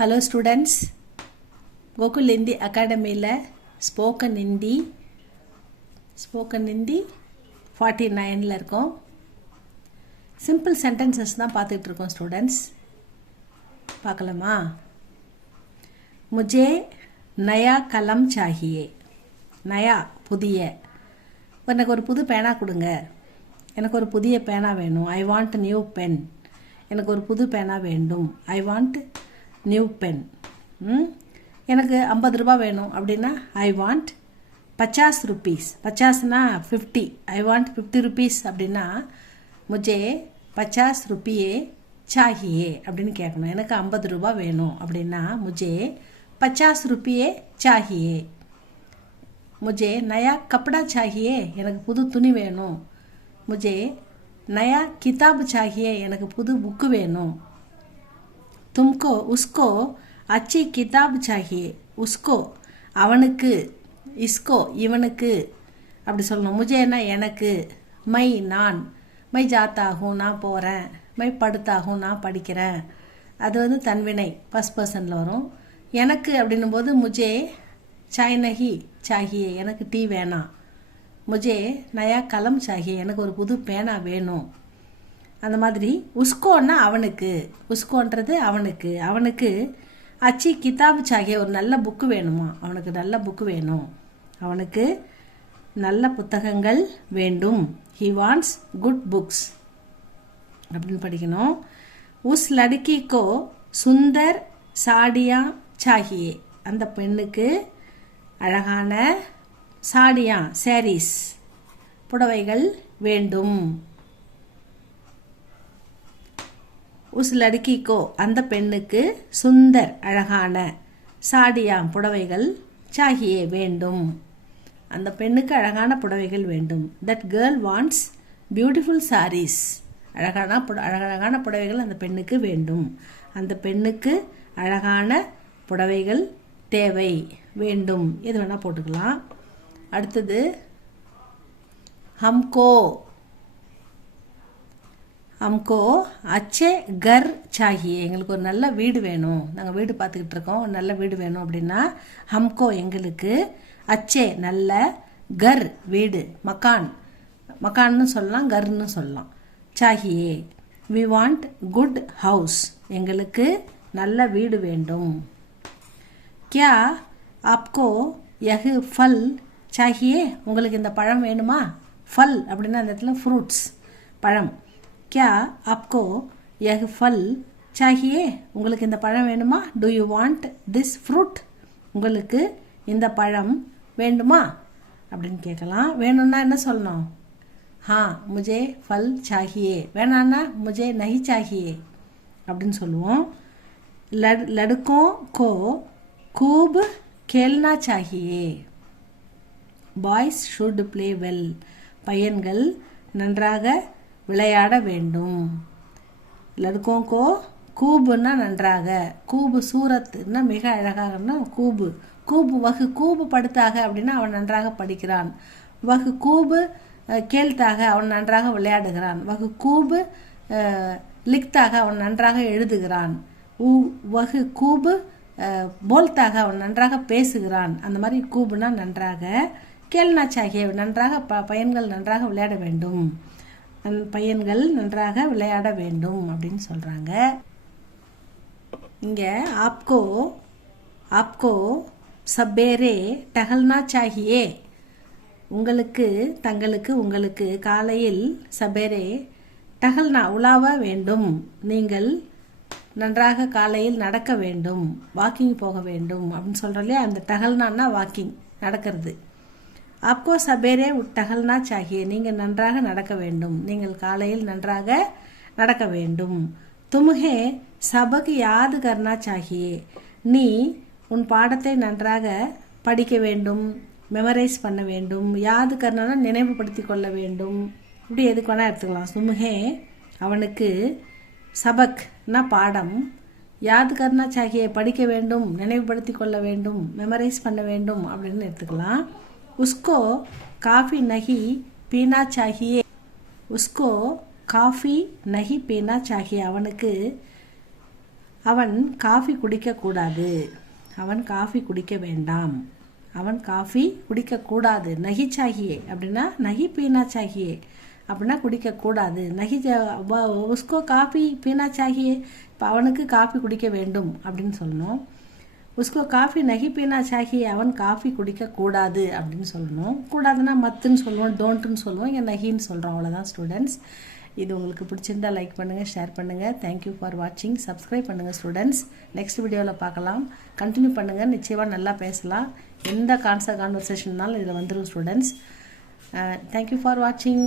Hello students, Gokul Hindi Academy Spoken Hindi 49 இருக்கோம். Simple sentences தான் பார்த்துட்டு இருக்கோம் students. பார்க்கலாமா? मुझे नया कलम चाहिए. नया புதிய. எனக்கு ஒரு புது பேனா கொடுங்க. எனக்கு ஒரு புதிய பேனா வேணும். I want new pen. எனக்கு ஒரு புது பேனா வேண்டும். I want new pen. எனக்கு 50 ரூபாய் வேணும் அப்படின்னா I want 50 rupees. 50னா 50. I want 50 rupees அப்படின்னா मुझे 50 रुपये चाहिए அப்படின்னு கேட்கணும். எனக்கு 50 ரூபாய் வேணும் அப்படின்னா मुझे 50 रुपये चाहिए. मुझे नया कपड़ा चाहिए. எனக்கு புது துணி வேணும். मुझे नया किताब चाहिए. எனக்கு புது புக்கு வேணும். तुमको उसको अच्छी किताब चाहिए. उसको அவனுக்கு, इसको இவனுக்கு அப்படி சொல்லணும். मुझेனா எனக்கு, மை நான், மை ஜாத்தா ஹூ நான் போகிறேன், மை படுத்தா ஹூ நான் படிக்கிறேன். அது தன்வினை ஃபர்ஸ்ட் பர்சனில் வரும். எனக்கு அப்படின்னும் போது முஜே சாய் நஹி சாகியே, எனக்கு டீ வேணாம். முஜே நயா கலம் சாகியே, எனக்கு ஒரு புது பேனா வேணும். அந்த மாதிரி உஸ்கோன்னா அவனுக்கு, உஸ்கோன்றது அவனுக்கு, அவனுக்கு அச்சி கிதாபு சாகிய ஒரு நல்ல புக்கு வேணுமா, அவனுக்கு நல்ல புக்கு வேணும், அவனுக்கு நல்ல புத்தகங்கள் வேண்டும். ஹி வாண்ட்ஸ் குட் புக்ஸ் அப்படின்னு படிக்கணும். உஸ் லடுக்கிக்கோ சுந்தர் சாடியா சாகியே, அந்த பெண்ணுக்கு அழகான சாடியா சாரீஸ் புடவைகள் வேண்டும். உஸ் லடுக்கிக்கோ அந்த பெண்ணுக்கு சுந்தர் அழகான சாடியா புடவைகள் சாகியே வேண்டும். அந்த பெண்ணுக்கு அழகான புடவைகள் வேண்டும். That girl wants beautiful saris. அழகான புடவைகள் அந்த பெண்ணுக்கு வேண்டும். அந்த பெண்ணுக்கு அழகான புடவைகள் தேவை, வேண்டும், எது வேணால் போட்டுக்கலாம். அடுத்தது ஹம்கோ, हमको अच्छे घर चाहिए. எங்களுக்கு ஒரு நல்ல வீடு வேணும். நாங்கள் வீடு பார்த்துக்கிட்டு இருக்கோம். ஒரு நல்ல வீடு வேணும் அப்படின்னா ஹம்கோ எங்களுக்கு, அச்சே நல்ல, கர் வீடு, மக்கான், மக்கான்னு சொல்லலாம், கர்னு சொல்லலாம், சாகியே வி வாண்ட் குட் ஹவுஸ், எங்களுக்கு நல்ல வீடு வேண்டும். கியா ஆப்கோ யஹ் ஃபல் சாகியே, உங்களுக்கு இந்த பழம் வேணுமா. ஃபல் அப்படின்னா அந்த இடத்துல ஃப்ரூட்ஸ், பழம். क्या आपको यह फल चाहिए, உங்களுக்கு இந்த பழம் வேணுமா. do you want this fruit, உங்களுக்கு இந்த பழம் வேண்டுமா அப்படின்னு கேட்கலாம். வேணும்னா என்ன சொல்லணும். हाँ मुझे फल चाहिए. வேணான்னா मुझे नहीं चाहिए அப்படின்னு சொல்லுவோம். लड़कों को खूब खेलना चाहिए. boys should play well. பையன்கள் நன்றாக விளையாட வேண்டும். லடுக்கோங்கோ கூபுன்னா நன்றாக, கூபு சூரத்துன்னா மிக அழகாகனா கூபு, கூபு வகு கூபு படுத்தாக அப்படின்னா அவன் நன்றாக படிக்கிறான். வகு கூபு கேள்தாக அவன் நன்றாக விளையாடுகிறான். வகு கூபு லிக்தாக அவன் நன்றாக எழுதுகிறான். வகு கூபு போல்தாக அவன் நன்றாக பேசுகிறான். அந்த மாதிரி கூபுனா நன்றாக, கேள்னா சாகிய நன்றாக, பையன்கள் நன்றாக விளையாட வேண்டும், பையன்கள் நன்றாக விளையாட வேண்டும் அப்படின்னு சொல்கிறாங்க. இங்கே ஆப்கோ ஆப்கோ சபேரே டஹல்னா சாகியே, உங்களுக்கு தங்களுக்கு உங்களுக்கு காலையில் சபேரே டஹல்னா உலாவ வேண்டும், நீங்கள் நன்றாக காலையில் நடக்க வேண்டும், வாக்கிங் போக வேண்டும் அப்படின்னு சொல்கிறோம் இல்லையா. அந்த டஹல்னான்னா வாக்கிங், நடக்கிறது. आपको சபேரே டஹல்னா சாகியே, நீங்கள் நன்றாக நடக்க வேண்டும், நீங்கள் காலையில் நன்றாக நடக்க வேண்டும். தும்ஹே சபக் யாத் கர்னா சாகியே, நீ உன் பாடத்தை நன்றாக படிக்க வேண்டும், மெமரைஸ் பண்ண வேண்டும். யாது கர்னா நினைவுபடுத்தி கொள்ள வேண்டும். இப்படி எதுக்கு வேணால் எடுத்துக்கலாம். தும்ஹே அவனுக்கு, சபக்னா பாடம், யாது கர்னா சாகியே படிக்க வேண்டும், நினைவுபடுத்தி கொள்ள வேண்டும், மெமரைஸ் பண்ண வேண்டும் அப்படின்னு எடுத்துக்கலாம். उसको काफ़ी नहीं पीना चाहिए. उसको काफ़ी नहीं पीना चाहिए. அவனுக்கு அவன் காஃபி குடிக்கக்கூடாது. அவன் காஃபி குடிக்க வேண்டாம். அவன் காஃபி குடிக்கக்கூடாது. நஹி சாஹியே அப்படின்னா நஹி பீனா சாஹியே அப்படின்னா குடிக்கக்கூடாது. உஸ்கோ காஃபி பீனா சாஹியே, இப்போ அவனுக்கு காஃபி குடிக்க வேண்டும் அப்படின்னு சொல்லணும். உஸ்கோ காஃபி நஹி பீனா சாஹியே, அவன் காஃபி குடிக்கக்கூடாது அப்படின்னு சொல்லணும். கூடாதுன்னா மத்துன்னு சொல்லுவோம், டோன்ட்டுன்னு சொல்லுவோம், இங்கே நஹின்னு சொல்கிறோம். அவ்வளோதான் ஸ்டூடெண்ட்ஸ். இது உங்களுக்கு பிடிச்சிருந்தால் லைக் பண்ணுங்கள், ஷேர் பண்ணுங்கள். தேங்க்யூ ஃபார் வாட்சிங். சப்ஸ்கிரைப் பண்ணுங்கள் ஸ்டூடெண்ட்ஸ். நெக்ஸ்ட் வீடியோவில் பார்க்கலாம். கண்டினியூ பண்ணுங்கள், நிச்சயமாக நல்லா பேசலாம். எந்த கான்வர்சேஷன்னாலும் இதில் வந்துடும் ஸ்டூடெண்ட்ஸ். தேங்க்யூ ஃபார் வாட்சிங்.